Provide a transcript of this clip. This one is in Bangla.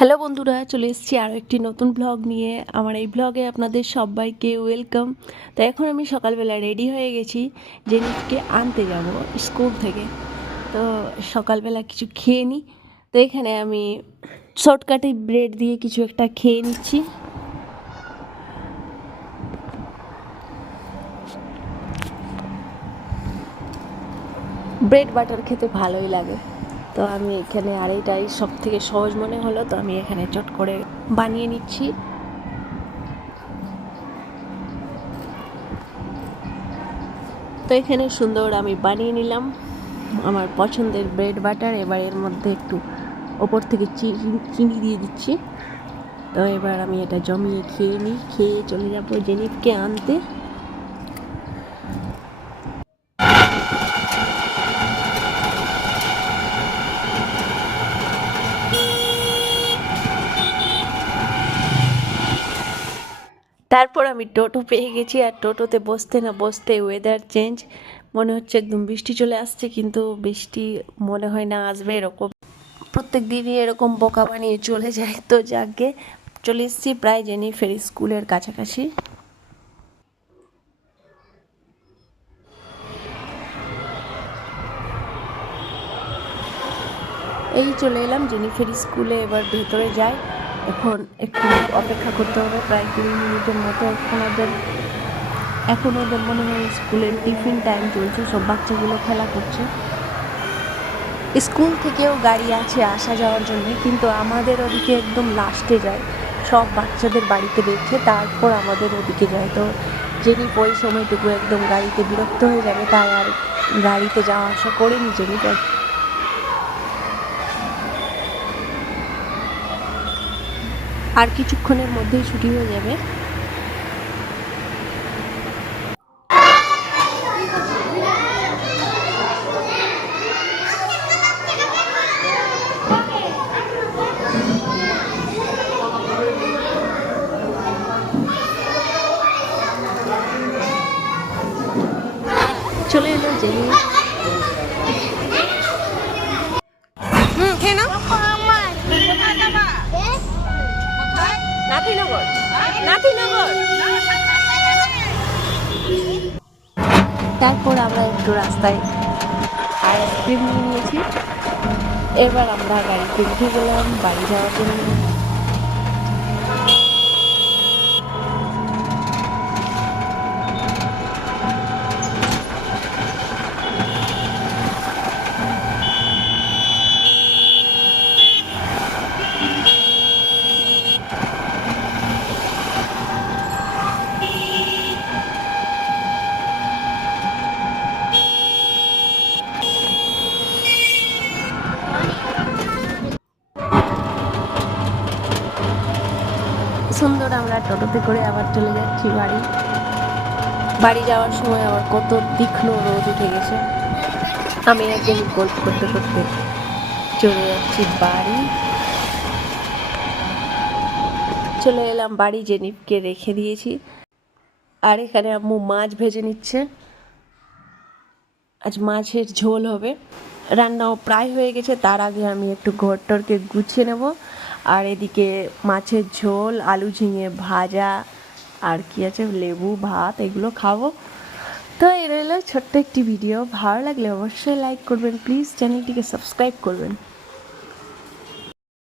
হ্যালো বন্ধুরা, চলে এসেছি আরও একটি নতুন ব্লগ নিয়ে। আমার এই ব্লগে আপনাদের সবাইকে ওয়েলকাম তো এখন আমি সকালবেলা রেডি হয়ে গেছি জেনিফকে আনতে যাব স্কুল থেকে। তো সকালবেলা কিছু খেয়ে নিই তো এখানে আমি শর্টকাটে ব্রেড দিয়ে কিছু একটা খেয়ে নিচ্ছি। ব্রেড বাটার খেতে ভালোই লাগে। তো আমি এখানে আর এটাই সব থেকে সহজ মনে হলো, তো আমি এখানে চট করে বানিয়ে নিচ্ছি। তো এখানে সুন্দর আমি বানিয়ে নিলাম আমার পছন্দের ব্রেড বাটার। এবার এর মধ্যে একটু ওপর থেকে চিনি দিয়ে দিচ্ছি। তো এবার আমি এটা জমিয়ে খেয়ে নিই, খেয়ে চলে যাব জেনিফকে আনতে। তারপর আমি টোটো পেয়ে গেছি আর টোটোতে বসতে না বসতে ওয়েদার চেঞ্জ মনে হচ্ছে একদম বৃষ্টি চলে আসছে কিন্তু বৃষ্টি মনে হয় না আসবে এরকম। প্রত্যেক দিনই এরকম বোকা বানিয়ে চলে যায় তো যাকে। চলে এসেছি প্রায় জেনি জেনিফের স্কুলের কাছাকাছি। এই চলে এলাম জেনিফের স্কুলে, এবার ভেতরে যাই। এখন একটু অপেক্ষা করতে হবে। প্রায় কুড়ি মিনিটের মতো এখন ওদের এখন ওদের মনে হয় স্কুলের টিফিন টাইম চলছে, সব বাচ্চাগুলো খেলা করছে। স্কুল থেকেও গাড়ি আছে আসা যাওয়ার জন্য, কিন্তু আমাদের ওদিকে একদম লাস্টে যায়। সব বাচ্চাদের বাড়িতে রেখে তারপর আমাদের ওদিকে যায়। তো জেনি ওই সময়টুকু একদম গাড়িতে বিরক্ত হয়ে যাবে, তাই আর গাড়িতে যাওয়া আসা করেনি জেনি আর কিছুক্ষণের মধ্যেই ছুটি হয়ে যাবে। চলে এলো জেনি। তারপর আমরা একটু রাস্তায় আইসক্রিম নিয়ে নিয়েছি। এবার আমরা গাড়িতে উঠে গেলাম, বাড়ি যাওয়ার জন্য। সুন্দর, আমরা টোটোতে করে আবার চলে যাচ্ছি বাড়ি। বাড়ি যাওয়ার সময় আবার কত তীক্ষ্ণ রোদ উঠে গেছে। আমি একদিন গল্প করতে করতে চলে যাচ্ছি বাড়ি। চলে এলাম বাড়ি, জেনিফকে রেখে দিয়েছি। আর এখানে আম্মু মাছ ভেজে নিচ্ছে। আজ মাছের ঝোল হবে। রান্নাও প্রায় হয়ে গেছে, তার আগে আমি একটু ঘর টরকে গুছিয়ে নেব। আর এদিকে মাছের ঝোল, আলু ঝিঙে ভাজা, আর কি আছে? লেবু, ভাত, এগুলো খাব। তো এর ছোট্ট একটি ভিডিও ভালো লাগলে অবশ্যই লাইক করবেন। প্লিজ চ্যানেলটিকে সাবস্ক্রাইব করবেন।